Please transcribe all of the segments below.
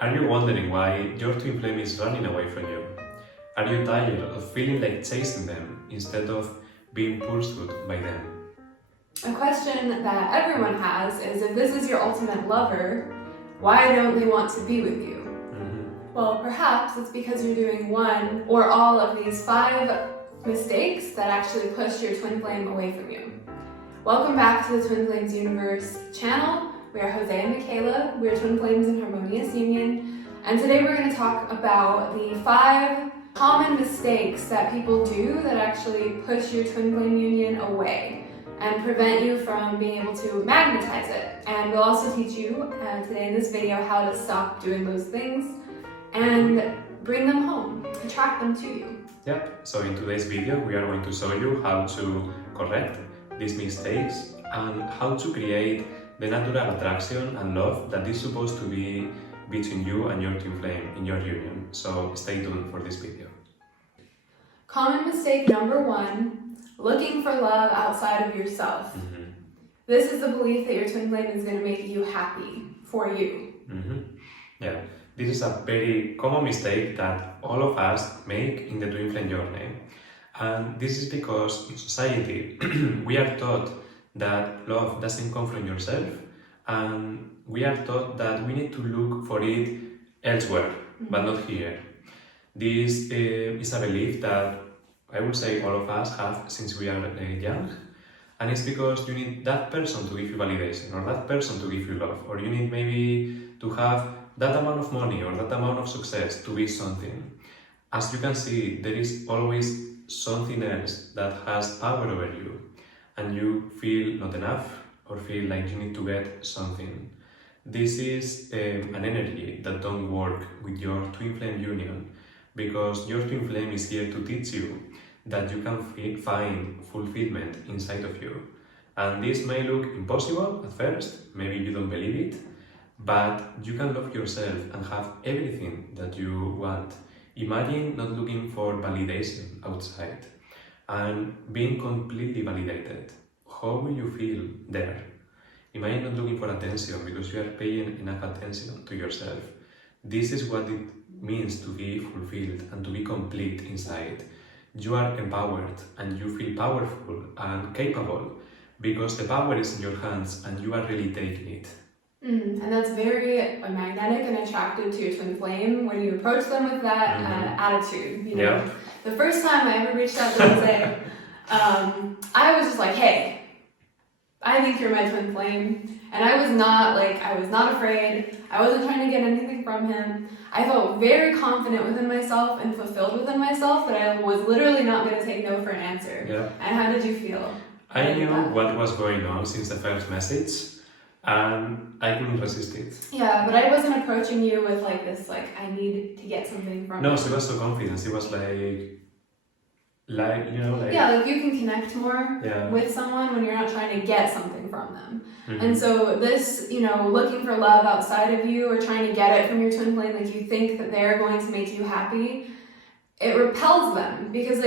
Are you wondering why your twin flame is running away from you? Are you tired of feeling like chasing them instead of being pursued by them? A question that everyone has is, if this is your ultimate lover, why don't they want to be with you? Well, perhaps it's because you're doing one or all of these 5 mistakes that actually push your twin flame away from you. Welcome back to the Twin Flames Universe channel. We are José and Michaila. We are twin flames in Harmonious Union. And today we're going to talk about the 5 common mistakes that people do that actually push your twin flame union away and prevent you from being able to magnetize it. And we'll also teach you today in this video how to stop doing those things and bring them home, attract them to you. Yep, so in today's video we are going to show you how to correct these mistakes and how to create the natural attraction and love that is supposed to be between you and your twin flame in your union. So stay tuned for this video. Common mistake number 1, looking for love outside of yourself. This is the belief that your twin flame is going to make you happy for you. Yeah, this is a very common mistake that all of us make in the twin flame journey. And this is because in society we are taught that love doesn't come from yourself, and we are taught that we need to look for it elsewhere, but not here. This is a belief that I would say all of us have since we are young, and it's because you need that person to give you validation, or that person to give you love, or you need maybe to have that amount of money or that amount of success to be something. As you can see, there is always something else that has power over you, and you feel not enough or feel like you need to get something. This is an energy that don't work with your twin flame union, because your twin flame is here to teach you that you can find fulfillment inside of you. And this may look impossible at first, maybe you don't believe it, but you can love yourself and have everything that you want. Imagine not looking for validation outside and being completely validated. How will you feel there? Imagine not looking for attention because you are paying enough attention to yourself. This is what it means to be fulfilled and to be complete inside. You are empowered and you feel powerful and capable because the power is in your hands and you are really taking it. And that's very magnetic and attractive to your twin flame when you approach them with that attitude. You know, the first time I ever reached out to José, I was just like, hey, I think you're my twin flame. And I was not afraid. I wasn't trying to get anything from him. I felt very confident within myself and fulfilled within myself that I was literally not going to take no for an answer. And how did you feel? I knew what was going on since the first message, and I couldn't resist it. Yeah, but I wasn't approaching you with this, I need to get something from No, you. she was so confident. She was yeah, you can connect more with someone when you're not trying to get something from them. And so this, looking for love outside of you or trying to get it from your twin flame, you think that they're going to make you happy, it repels them because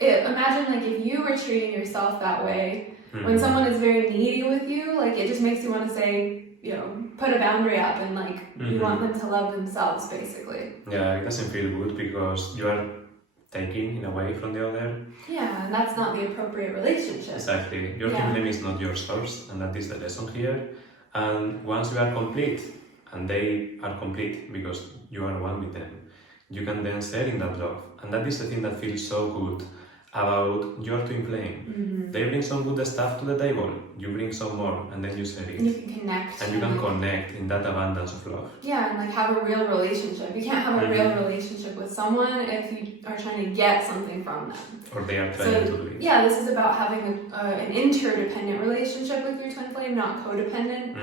imagine if you were treating yourself that way, when someone is very needy with you, it just makes you want to say, put a boundary up and you want them to love themselves basically. Yeah, it doesn't feel good because you are taking in away from the other. Yeah, and that's not the appropriate relationship. Exactly. Your twin flame is not your source, and that is the lesson here. And once you are complete, and they are complete because you are one with them, you can then share in that love. And that is the thing that feels so good about your twin flame. They bring some good stuff to the table, you bring some more, and then you share it. And you can connect. And you can connect in that abundance of love. Yeah, and have a real relationship. You can't have a real relationship with someone if you are trying to get something from them. Or they are trying to do it. Yeah, this is about having an interdependent relationship with your twin flame, not codependent.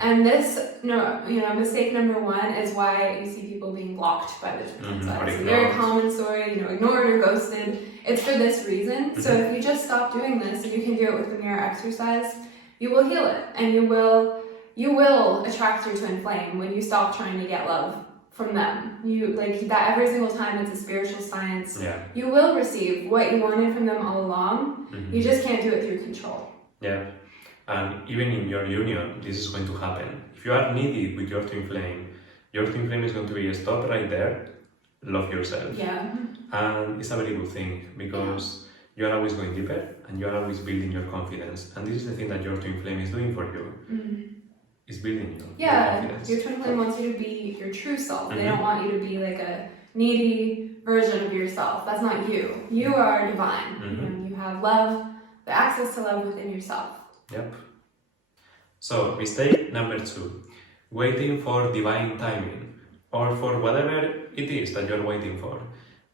And this, mistake number 1 is why you see people being blocked by the twin flame. It's a very common story, ignored or ghosted. It's for this reason. So if you just stop doing this, and you can do it with the mirror exercise, you will heal it, and you will attract your twin flame when you stop trying to get love from them. That every single time. It's a spiritual science. You will receive what you wanted from them all along. You just can't do it through control. And even in your union, this is going to happen. If you are needy with your twin flame, your twin flame is going to be stop right there, love yourself. Yeah. And it's a very good thing because you are always going deeper and you are always building your confidence. And this is the thing that your twin flame is doing for you. Is building you. Yeah, your confidence. your twin flame wants you to be your true self. They don't want you to be like a needy version of yourself. That's not you. You are divine. You have love, the access to love within yourself. Yep. So, mistake number 2. Waiting for divine timing or for whatever it is that you're waiting for.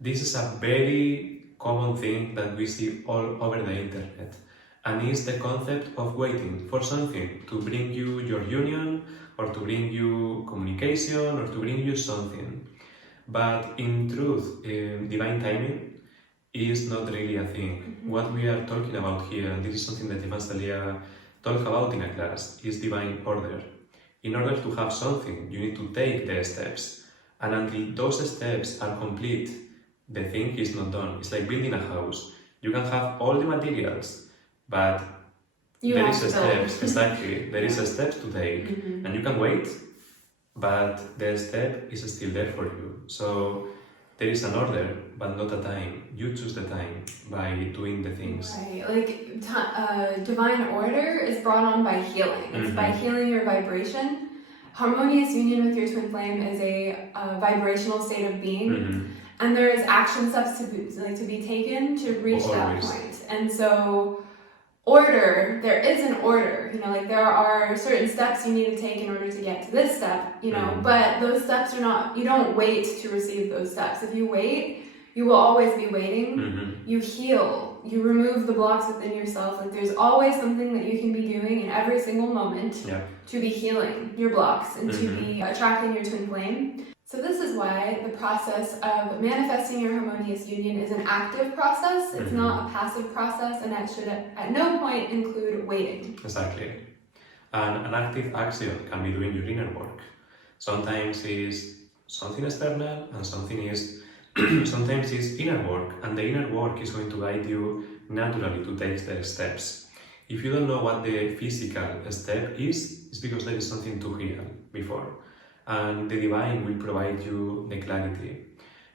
This is a very common thing that we see all over the internet. And it's the concept of waiting for something to bring you your union or to bring you communication or to bring you something. But in truth, divine timing is not really a thing. What we are talking about here, and this is something that Evangelia talked about in a class, is divine order. In order to have something, you need to take the steps. And until those steps are complete, the thing is not done. It's like building a house. You can have all the materials, but there is a steps, exactly. There is a steps to take, and you can wait, but the step is still there for you. So there is an order, but not a time. You choose the time by doing the things. Right, like divine order is brought on by healing. It's by healing your vibration. Harmonious union with your twin flame is a vibrational state of being, and there is action steps to be taken to reach that point. And so order, there is an order, you know, like there are certain steps you need to take in order to get to this step, you know, but those steps are not, you don't wait to receive those steps. If you wait, you will always be waiting. You heal, you remove the blocks within yourself. Like there's always something that you can be doing in every single moment to be healing your blocks and to be attracting your twin flame. So this is why the process of manifesting your harmonious union is an active process. It's not a passive process, and that should at no point include waiting. Exactly. And an active action can be doing your inner work. Sometimes it's something external, and sometimes it's inner work, and the inner work is going to guide you naturally to take the steps. If you don't know what the physical step is, it's because there is something to heal before. And the divine will provide you the clarity.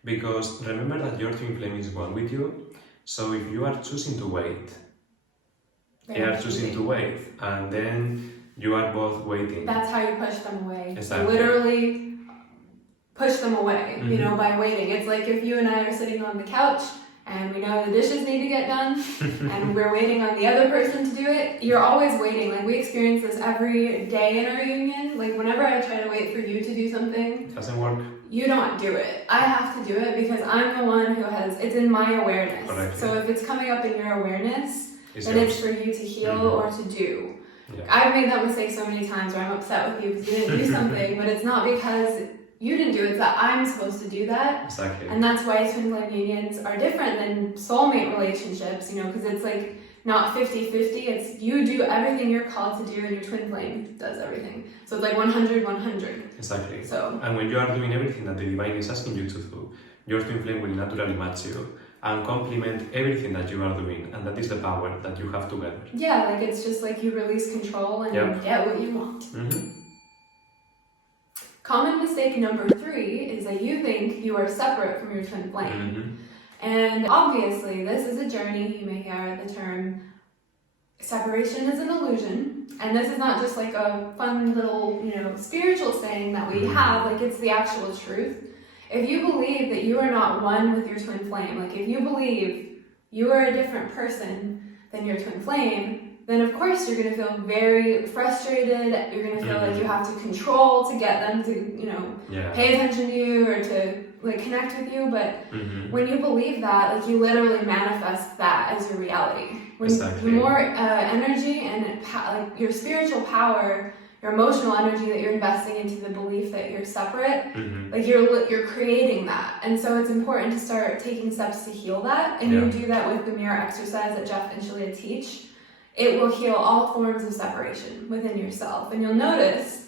Because remember that your twin flame is one with you, so if you are choosing to wait, they are choosing to wait, and then you are both waiting. That's how you push them away. Exactly. You literally push them away, you know, by waiting. It's like if you and I are sitting on the couch and we know the dishes need to get done and we're waiting on the other person to do it, you're always waiting. Like we experience this every day in our union. Like whenever I try to wait for you to do something, doesn't work. You don't do it. I have to do it because I'm the one who it's in my awareness. Correctly. So if it's coming up in your awareness, then yours. it's for you to heal or to do. Yeah. I've made that mistake so many times where I'm upset with you because you didn't do something, but it's not because you didn't do it, it's that I'm supposed to do that. Exactly. And that's why twin flame unions are different than soulmate relationships, you know, because it's like not 50-50, it's you do everything you're called to do and your twin flame does everything. So it's like 100-100. Exactly. So, and when you are doing everything that the divine is asking you to do, your twin flame will naturally match you and complement everything that you are doing, and that is the power that you have together. Yeah, like it's just like you release control and you get what you want. Common mistake number 3 is that you think you are separate from your twin flame. And obviously, this is a journey. You may hear the term separation is an illusion. And this is not just like a fun little, you know, spiritual saying that we have, like it's the actual truth. If you believe that you are not one with your twin flame, like if you believe you are a different person than your twin flame, then of course you're going to feel very frustrated. You're going to feel like you have to control to get them to, you know, pay attention to you or to like connect with you. But when you believe that, like you literally manifest that as your reality. When the more energy and like your spiritual power, your emotional energy that you're investing into the belief that you're separate, like you're creating that. And so it's important to start taking steps to heal that. And you do that with the mirror exercise that Jeff and Shalia teach. It will heal all forms of separation within yourself. And you'll notice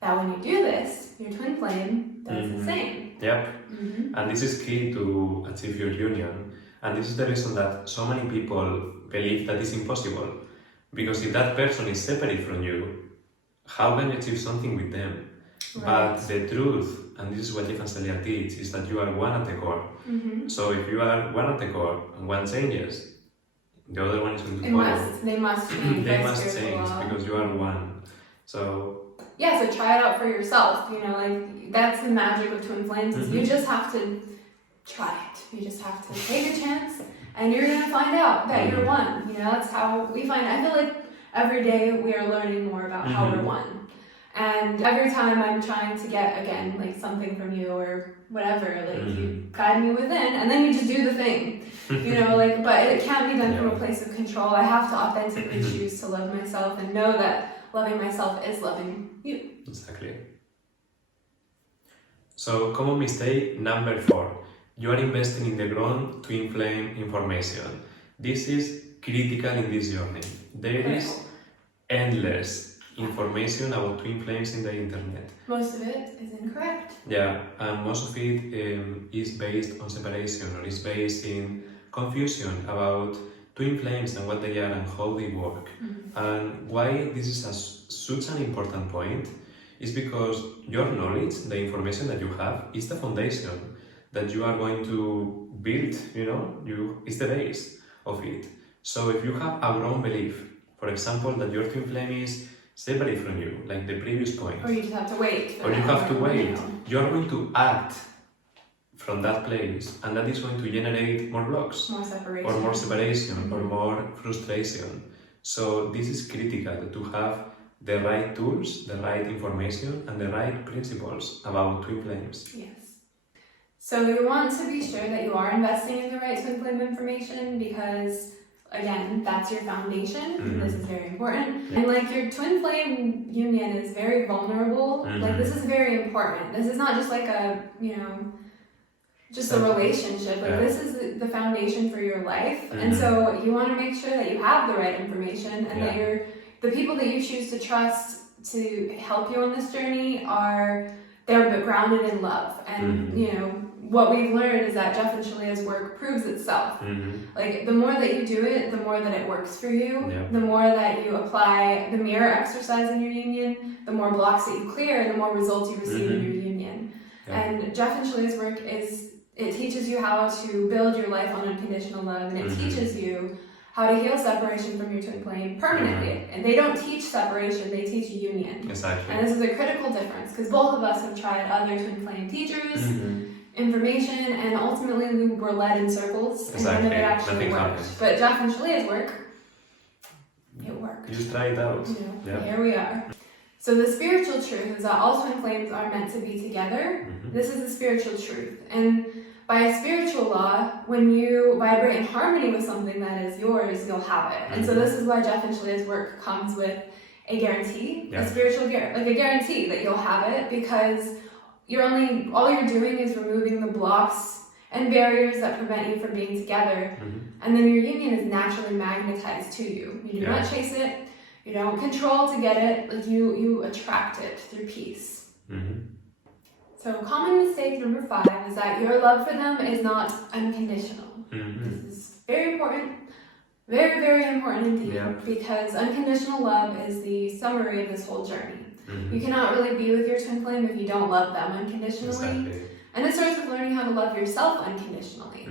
that when you do this, your twin flame does the same. Yep. And this is key to achieve your union. And this is the reason that so many people believe that it's impossible. Because if that person is separate from you, how can you achieve something with them? But the truth, and this is what Jeff and Celia teach, is that you are one at the core. So if you are one at the core and one changes, the other one is going to follow. They must change. They must change because you are one. So yeah, so try it out for yourself. You know, like that's the magic of twin flames. Is you just have to try it. You just have to take a chance, and you're gonna find out that you're one. You know, that's how we find. I feel like every day we are learning more about how we're one. And every time I'm trying to get, again, like something from you or whatever, like you guide me within, and then you just do the thing, you know, like, but it can't be done from a place of control. I have to authentically choose to love myself and know that loving myself is loving you. Exactly. So, common mistake number 4. You are investing in the wrong twin flame information. This is critical in this journey. There is endless information about twin flames in the internet. Most of it is incorrect. Yeah, and most of it is based on separation or is based in confusion about twin flames and what they are and how they work. And why this is such an important point is because your knowledge, the information that you have, is the foundation that you are going to build, you know, it's the base of it. So if you have a wrong belief, for example, that your twin flame is separate from you, like the previous point. Or you just have to wait. Or you have to wait. You're going to act from that place, and that is going to generate more blocks. More separation. Or more separation, or more frustration. So this is critical to have the right tools, the right information, and the right principles about twin flames. Yes. So you want to be sure that you are investing in the right twin flame information because again, that's your foundation. This is very important. And like your twin flame union is very vulnerable. Like this is very important. This is not just like a, you know, just a relationship. Like this is the foundation for your life. And so you want to make sure that you have the right information and that the people that you choose to trust to help you on this journey they're grounded in love. And you know, what we've learned is that Jeff and Shalea's work proves itself. Like the more that you do it, the more that it works for you. The more that you apply the mirror exercise in your union, the more blocks that you clear, the more results you receive in your union. And Jeff and Shalea's work it teaches you how to build your life on unconditional love, and it teaches you how to heal separation from your twin flame permanently. And they don't teach separation, they teach union. Exactly. And this is a critical difference because both of us have tried other twin flame teachers, information, and ultimately we were led in circles, and none of it actually worked. But Jeff and Shalea's work, it worked. You just try it out. You know, here we are. So the spiritual truth is that all twin flames are meant to be together. This is the spiritual truth. And by a spiritual law, when you vibrate in harmony with something that is yours, you'll have it. And so this is why Jeff and Shalea's work comes with a guarantee, a spiritual like a guarantee that you'll have it, because all you're doing is removing the blocks and barriers that prevent you from being together. And then your union is naturally magnetized to you. You do not chase it, you don't control to get it, like you attract it through peace. So common mistake number 5 is that your love for them is not unconditional. This is very important, very, very important indeed, because unconditional love is the summary of this whole journey. You cannot really be with your twin flame if you don't love them unconditionally. And it starts with learning how to love yourself unconditionally.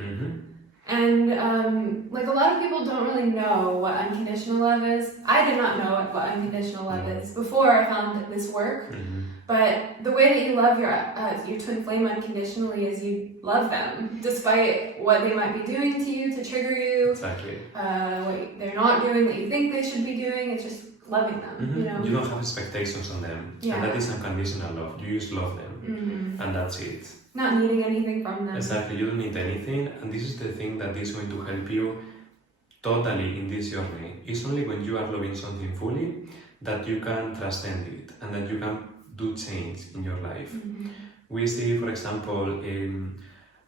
And like a lot of people don't really know what unconditional love is. I did not know what unconditional love is before I found this work. But the way that you love your twin flame unconditionally is you love them despite what they might be doing to you to trigger you. What they're not doing that you think they should be doing. It's just loving them. You know? You don't have expectations on them. And that is unconditional love. You just love them. And that's it. Not needing anything from them. Exactly. You don't need anything. And this is the thing that is going to help you totally in this journey. It's only when you are loving something fully that you can transcend it and that you can do change in your life. We see, for example, a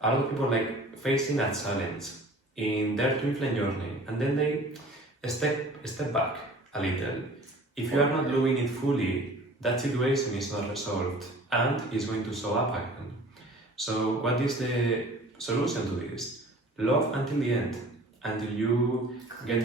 lot of people like facing a challenge in their twin flame journey, and then they step back a little. If you are not doing it fully, that situation is not resolved and is going to show up again. So what is the solution to this? Love until the end, until you get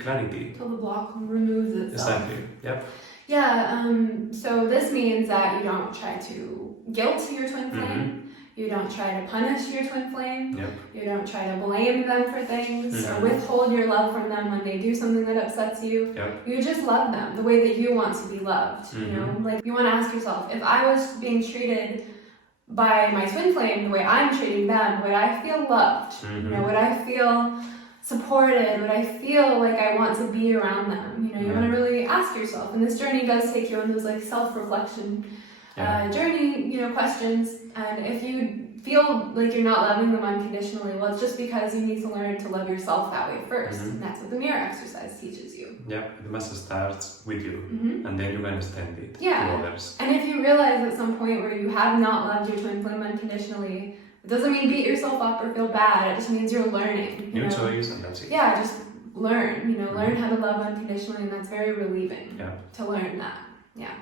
clarity. Until the block removes itself. Exactly. Yep. Yeah, so this means that you don't try to guilt your twin flame. You don't try to punish your twin flame. Yep. You don't try to blame them for things or withhold your love from them when they do something that upsets you. Yep. You just love them the way that you want to be loved. You know, like you want to ask yourself, if I was being treated by my twin flame the way I'm treating them, would I feel loved? You know, would I feel supported? Would I feel like I want to be around them? You know, you want to really ask yourself. And this journey does take you on those like self-reflection journey, you know, questions. And if you feel like you're not loving them unconditionally, well, it's just because you need to learn to love yourself that way first. And that's what the mirror exercise teaches you. Yeah, it must start with you, and then you can extend it to others. And if you realize at some point where you have not loved your twin flame unconditionally, it doesn't mean beat yourself up or feel bad. It just means you're learning. New choice, and that's it. Yeah, just learn. You know, learn how to love unconditionally, and that's very relieving to learn that. Yeah.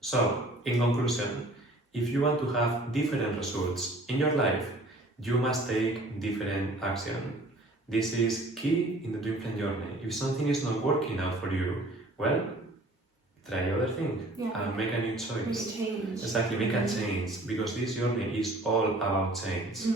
So, in conclusion, if you want to have different results in your life, you must take different action. This is key in the twin flame journey. If something is not working out for you, well, try other thing and make a new choice. Make a change. Exactly, make a change, because this journey is all about change.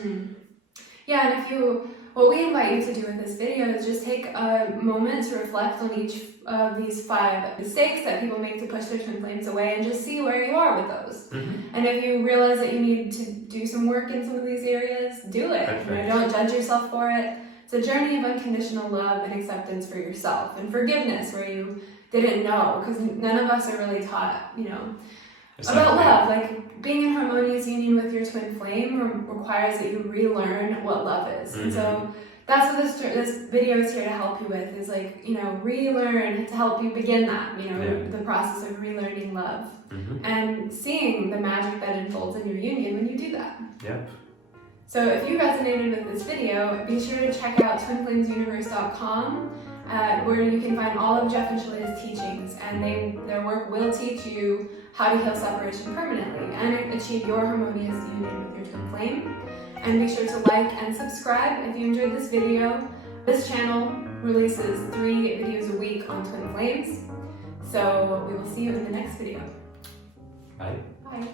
Yeah, and what we invite you to do with this video is just take a moment to reflect on each of these 5 mistakes that people make to push their twin flames away, and just see where you are with those. And if you realize that you need to do some work in some of these areas, do it. You know, don't judge yourself for it. It's a journey of unconditional love and acceptance for yourself, and forgiveness where you didn't know, because none of us are really taught, you know, about love. Like being in harmonious union with your twin flame requires that you relearn what love is. And so that's what this video is here to help you with, is like, you know, relearn, to help you begin that, you know, the process of relearning love and seeing the magic that unfolds in your union when you do that. Yep. So if you resonated with this video, be sure to check out twinflamesuniverse.com, where you can find all of Jeff and Shalea's teachings, and their work will teach you how to heal separation permanently and achieve your harmonious union with your twin flame. And be sure to like and subscribe if you enjoyed this video. This channel releases 3 videos a week on twin flames. So we will see you in the next video. Bye. Bye.